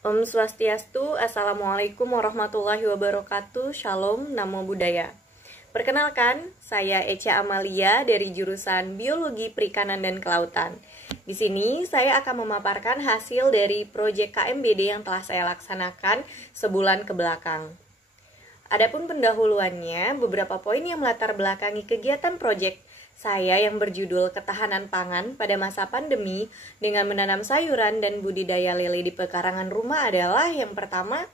Om Swastiastu, Assalamualaikum warahmatullahi wabarakatuh, Shalom, Namo Buddhaya. Perkenalkan, saya Echa Amalia dari jurusan Biologi Perikanan dan Kelautan. Di sini saya akan memaparkan hasil dari proyek KMBD yang telah saya laksanakan sebulan ke belakang. Adapun pendahuluannya, beberapa poin yang melatar belakangi kegiatan proyek saya yang berjudul Ketahanan Pangan pada masa pandemi dengan menanam sayuran dan budidaya lele di pekarangan rumah adalah yang pertama,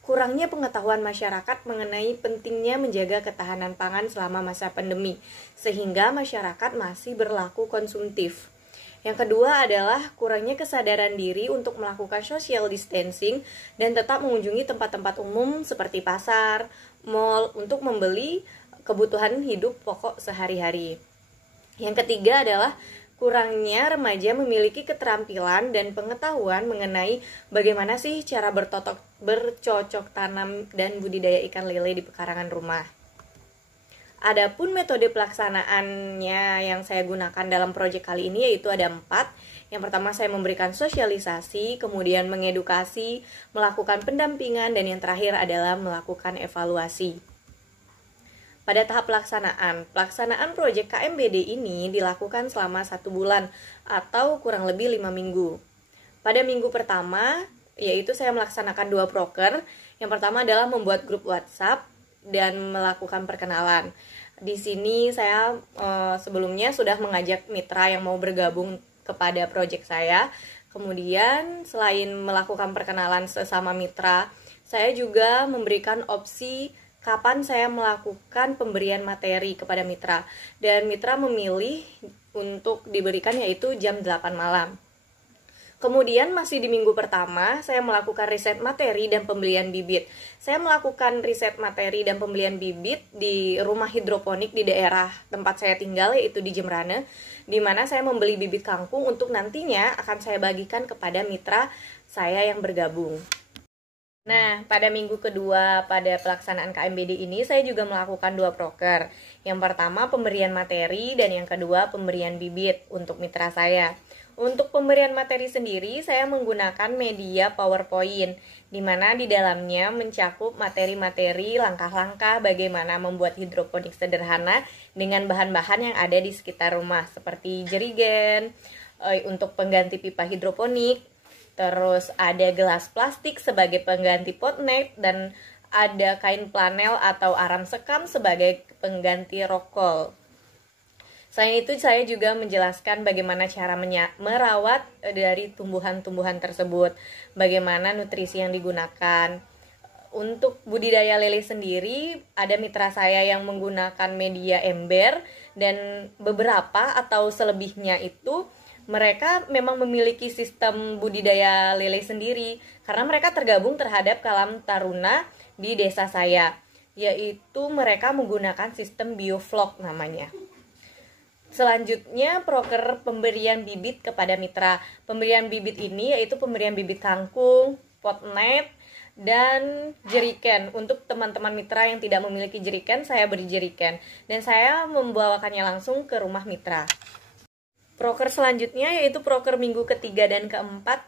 kurangnya pengetahuan masyarakat mengenai pentingnya menjaga ketahanan pangan selama masa pandemi, sehingga masyarakat masih berlaku konsumtif. Yang kedua adalah kurangnya kesadaran diri untuk melakukan social distancing dan tetap mengunjungi tempat-tempat umum seperti pasar, mal untuk membeli kebutuhan hidup pokok sehari-hari. Yang ketiga adalah kurangnya remaja memiliki keterampilan dan pengetahuan mengenai bagaimana sih cara bercocok tanam dan budidaya ikan lele di pekarangan rumah. Adapun metode pelaksanaannya yang saya gunakan dalam proyek kali ini yaitu ada 4. Yang pertama saya memberikan sosialisasi, kemudian mengedukasi, melakukan pendampingan, dan yang terakhir adalah melakukan evaluasi. Pada tahap pelaksanaan proyek KMBD ini dilakukan selama 1 bulan atau kurang lebih 5 minggu. Pada minggu pertama, yaitu saya melaksanakan 2 proker. Yang pertama adalah membuat grup WhatsApp dan melakukan perkenalan. Di sini saya sebelumnya sudah mengajak mitra yang mau bergabung kepada proyek saya. Kemudian selain melakukan perkenalan sesama mitra, saya juga memberikan opsi kapan saya melakukan pemberian materi kepada mitra, dan mitra memilih untuk diberikan yaitu jam 8 malam. Kemudian masih di minggu pertama saya melakukan riset materi dan pembelian bibit. Saya melakukan riset materi dan pembelian bibit di rumah hidroponik di daerah tempat saya tinggal yaitu di Jembrana, di mana saya membeli bibit kangkung untuk nantinya akan saya bagikan kepada mitra saya yang bergabung. Nah, pada minggu kedua pada pelaksanaan KMBD ini saya juga melakukan 2 proker. Yang pertama pemberian materi dan yang kedua pemberian bibit untuk mitra saya. Untuk pemberian materi sendiri saya menggunakan media PowerPoint, di mana di dalamnya mencakup materi-materi langkah-langkah bagaimana membuat hidroponik sederhana dengan bahan-bahan yang ada di sekitar rumah seperti jerigen untuk pengganti pipa hidroponik. Terus ada gelas plastik sebagai pengganti pot net dan ada kain planel atau aram sekam sebagai pengganti rokol. Selain itu saya juga menjelaskan bagaimana cara merawat dari tumbuhan-tumbuhan tersebut, bagaimana nutrisi yang digunakan. Untuk budidaya lele sendiri ada mitra saya yang menggunakan media ember dan beberapa atau selebihnya itu mereka memang memiliki sistem budidaya lele sendiri karena mereka tergabung terhadap Kalam Taruna di desa saya, yaitu mereka menggunakan sistem bioflok namanya. Selanjutnya proker pemberian bibit kepada mitra. Pemberian bibit ini yaitu pemberian bibit kangkung, pot net, dan jeriken. Untuk teman-teman mitra yang tidak memiliki jeriken, saya beri jeriken dan saya membawakannya langsung ke rumah mitra. Proker selanjutnya yaitu proker minggu ketiga dan keempat.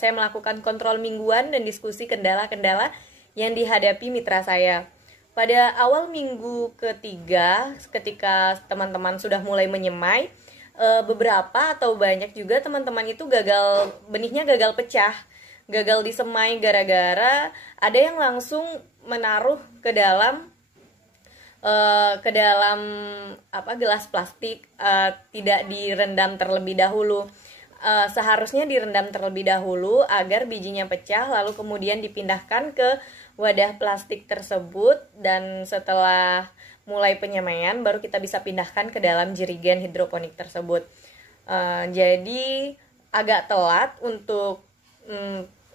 Saya melakukan kontrol mingguan dan diskusi kendala-kendala yang dihadapi mitra saya. Pada awal minggu ketiga, ketika teman-teman sudah mulai menyemai, beberapa atau banyak juga teman-teman itu benihnya gagal pecah, gagal disemai gara-gara ada yang langsung menaruh ke dalam gelas plastik, tidak direndam terlebih dahulu. Seharusnya direndam terlebih dahulu agar bijinya pecah, lalu kemudian dipindahkan ke wadah plastik tersebut, dan setelah mulai penyemaian baru kita bisa pindahkan ke dalam jerigen hidroponik tersebut. Jadi agak telat untuk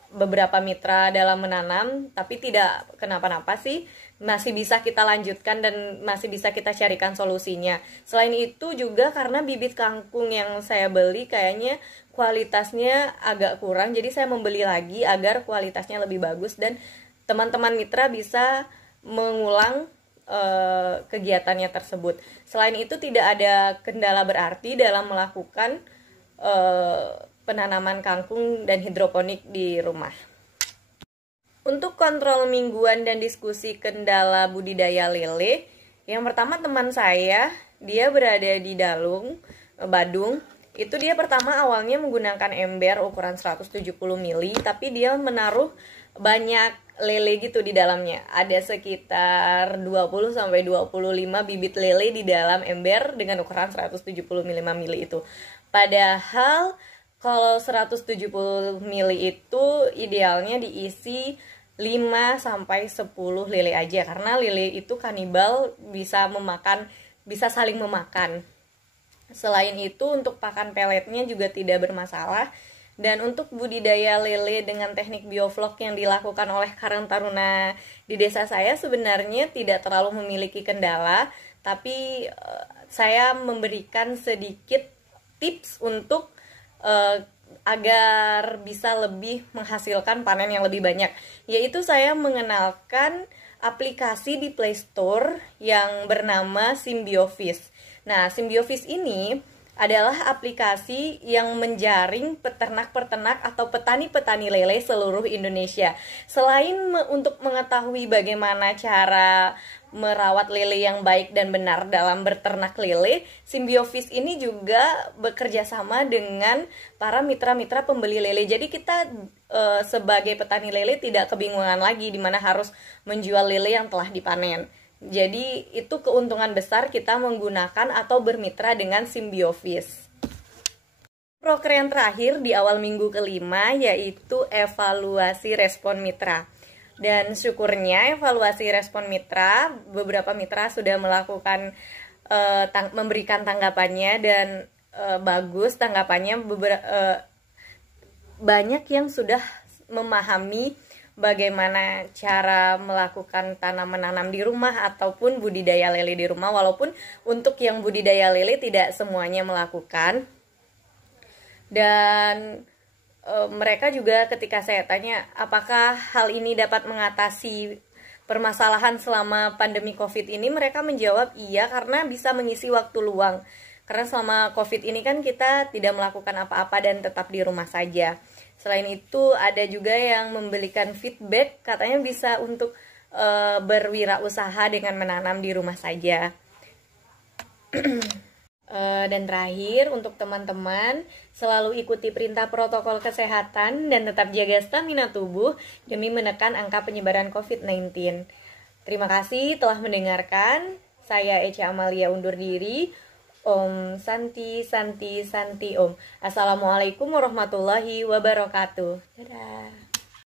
beberapa mitra dalam menanam, tapi tidak kenapa-napa sih, masih bisa kita lanjutkan dan masih bisa kita carikan solusinya. Selain itu juga karena bibit kangkung yang saya beli kayaknya kualitasnya agak kurang, jadi saya membeli lagi agar kualitasnya lebih bagus dan teman-teman mitra bisa mengulang kegiatannya tersebut. Selain itu tidak ada kendala berarti dalam melakukan penanaman kangkung dan hidroponik di rumah. Untuk kontrol mingguan dan diskusi kendala budidaya lele, yang pertama teman saya, dia berada di Badung. Itu dia pertama awalnya menggunakan ember ukuran 170 mili, tapi dia menaruh banyak lele gitu di dalamnya. Ada sekitar 20 sampai 25 bibit lele di dalam ember dengan ukuran 175 mili itu. Padahal kalau 170 mili itu idealnya diisi 5 sampai 10 lele aja, karena lele itu kanibal, bisa saling memakan. Selain itu untuk pakan peletnya juga tidak bermasalah. Dan untuk budidaya lele dengan teknik bioflok yang dilakukan oleh Karang Taruna di desa saya sebenarnya tidak terlalu memiliki kendala, tapi saya memberikan sedikit tips untuk agar bisa lebih menghasilkan panen yang lebih banyak, yaitu saya mengenalkan aplikasi di Play Store yang bernama Symbiofish. Nah, Symbiofish ini adalah aplikasi yang menjaring peternak-peternak atau petani-petani lele seluruh Indonesia. Selain untuk mengetahui bagaimana cara merawat lele yang baik dan benar dalam berternak lele, Symbiofish ini juga bekerja sama dengan para mitra-mitra pembeli lele. Jadi kita sebagai petani lele tidak kebingungan lagi di mana harus menjual lele yang telah dipanen. Jadi itu keuntungan besar kita menggunakan atau bermitra dengan Symbiofish. Proker yang terakhir di awal minggu kelima yaitu evaluasi respon mitra. Dan syukurnya evaluasi respon mitra, beberapa mitra sudah melakukan memberikan tanggapannya dan bagus tanggapannya. Banyak yang sudah memahami bagaimana cara melakukan menanam di rumah ataupun budidaya lele di rumah, walaupun untuk yang budidaya lele tidak semuanya melakukan. Dan mereka juga ketika saya tanya apakah hal ini dapat mengatasi permasalahan selama pandemi COVID ini, mereka menjawab iya, karena bisa mengisi waktu luang. Karena selama COVID ini kan kita tidak melakukan apa-apa dan tetap di rumah saja. Selain itu ada juga yang memberikan feedback, katanya bisa untuk berwirausaha dengan menanam di rumah saja. Dan terakhir untuk teman-teman, selalu ikuti perintah protokol kesehatan dan tetap jaga stamina tubuh demi menekan angka penyebaran COVID-19. Terima kasih telah mendengarkan. Saya Echa Amalia undur diri. Om Santi Santi Santi Om. Assalamualaikum warahmatullahi wabarakatuh. Dadah.